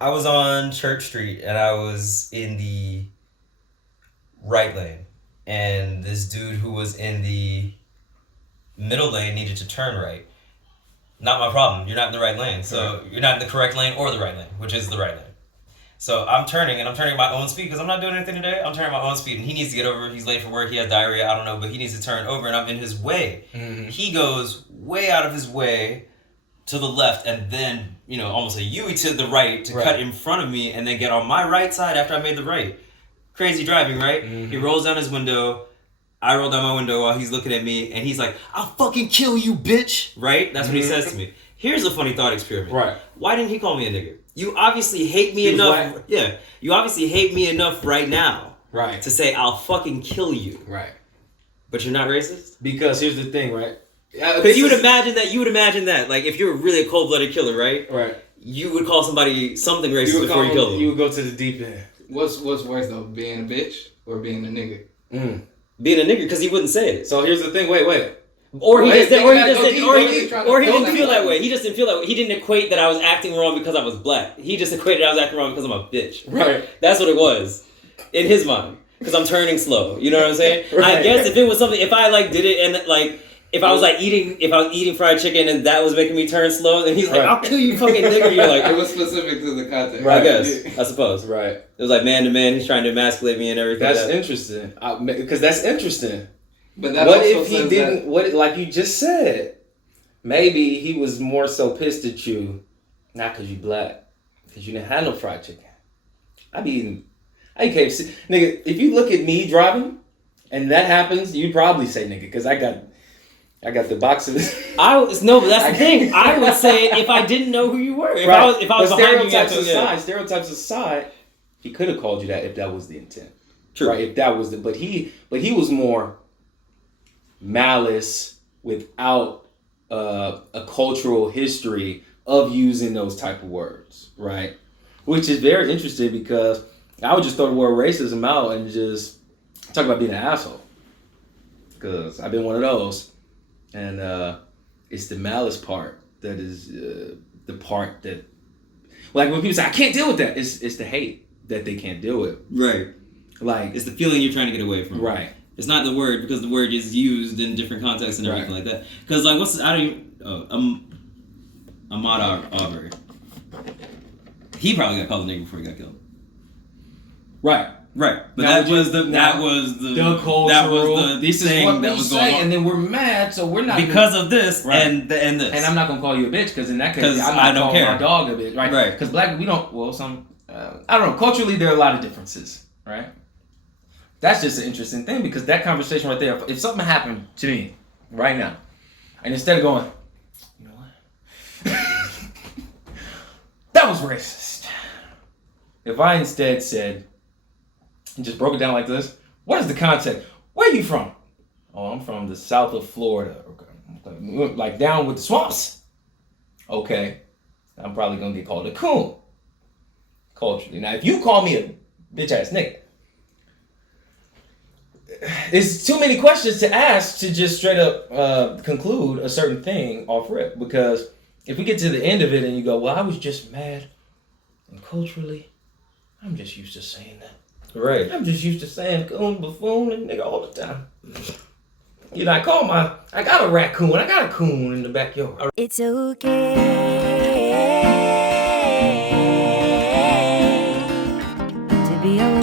I was on Church Street and I was in the right lane, and this dude who was in the middle lane needed to turn right. Not my problem. You're not in the right lane, so you're not in the correct lane or the right lane, which is the right lane. So I'm turning, and I'm turning at my own speed because I'm not doing anything today. I'm turning at my own speed, and he needs to get over. He's late for work. He has diarrhea. I don't know, but he needs to turn over, and I'm in his way. Mm-hmm. He goes way out of his way to the left, and then almost a U to the right to cut in front of me, and then get on my right side after I made the right. Crazy driving, right? Mm-hmm. He rolls down his window. I roll down my window while he's looking at me, and he's like, "I'll fucking kill you, bitch!" Right? That's what he says to me. Here's a funny thought experiment. Right. Why didn't he call me a nigger? You obviously hate me enough. Yeah. You obviously hate me enough right now. Right. To say I'll fucking kill you. Right. But you're not racist? Because here's the thing, right? Because you would imagine that. Like, if you're really a cold-blooded killer, right? Right. You would call somebody something racist before you kill them. You would go to the deep end. What's worse though, being a bitch or being a nigga? Being a nigga, because he wouldn't say it. So here's the thing. Wait. Or he didn't feel that way. He just didn't feel that way. He didn't equate that I was acting wrong because I was black. He just equated I was acting wrong because I'm a bitch. Right. That's what it was in his mind. Because I'm turning slow. You know what I'm saying? Right. I guess if it was something, if I did it and if I was eating fried chicken and that was making me turn slow, then he's like, "I'll kill you, fucking nigger." You're like, it was specific to the context. Right. I guess. I suppose. Right. It was like man to man. He's trying to emasculate me and everything. That's interesting. Because that's interesting. But that what if he didn't? Like you just said, maybe he was more so pissed at you, not because you black, because you didn't have no fried chicken. I eating KFC, nigga. If you look at me driving, and that happens, you'd probably say nigga, because I got the box of this. But that's the thing. I would say it if I didn't know who you were. If I was behind you. Stereotypes aside, he could have called you that if that was the intent. True. Right. If that was but he was more malice without a cultural history of using those type of words, right? Which is very interesting because I would just throw the word racism out and just talk about being an asshole. Because I've been one of those. And it's the malice part that is the part that, like when people say, I can't deal with that, it's the hate that they can't deal with. Right. Like it's the feeling you're trying to get away from. Right. It's not the word, because the word is used in different contexts and everything like that. Because Ahmaud Arbery. He probably got called a nigger before he got killed. Right. But that was the cultural. This is what we say, and then we're mad, so we're not because of this and this. And I'm not gonna call you a bitch because in that case, I'm not calling care. My dog a bitch, right? Because black we don't. Well, some I don't know. Culturally, there are a lot of differences, right? That's just an interesting thing because that conversation right there. If something happened to me right now, and instead of going, you know what, that was racist. If I instead said. And just broke it down like this. What is the context? Where are you from? Oh, I'm from the south of Florida. Okay. Like down with the swamps. Okay. I'm probably going to get called a coon. Culturally. Now, if you call me a bitch ass nigga, it's too many questions to ask to just straight up conclude a certain thing off rip. Because if we get to the end of it and you go, well, I was just mad. And culturally, I'm just used to saying that. Right. I'm just used to saying coon, buffoon, and nigga all the time. You know, I got a raccoon. I got a coon in the backyard. It's okay to be okay.